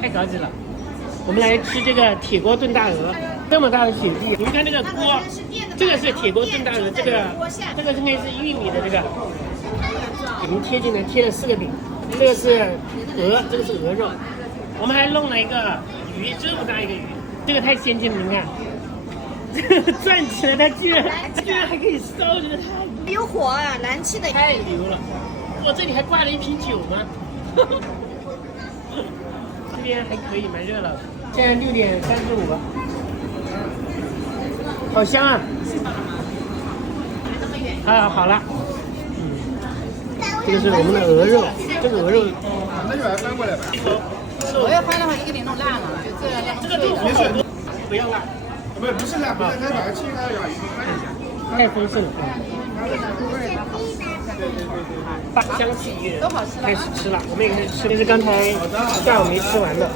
太高级了。我们来吃这个铁锅炖大鹅，这么大的雪碧，你们看这个锅，这个是铁锅炖大鹅，这个应该是玉米的这个，已经贴进来，贴了4个饼，这个是鹅，这个是鹅肉，我们还弄了一个鱼，这么大一个鱼，这个太先进了，你们看。转起来，它居然还可以烧，这个太有火啊，燃气的太牛了！我这里还挂了一瓶酒吗？这边还可以，蛮热闹的。现在6点35了，好香啊！啊，好了，这个是我们的鹅肉，这个鹅肉，那就来翻过来吧。我要翻的话，你给你弄烂了，就这个豆腐好多，不要辣。不是辣，不是，它把它切开要翻一下。太丰盛了，八香气怡人，都好吃了。开始吃了，我们也开始吃，这是刚才下午没吃完的。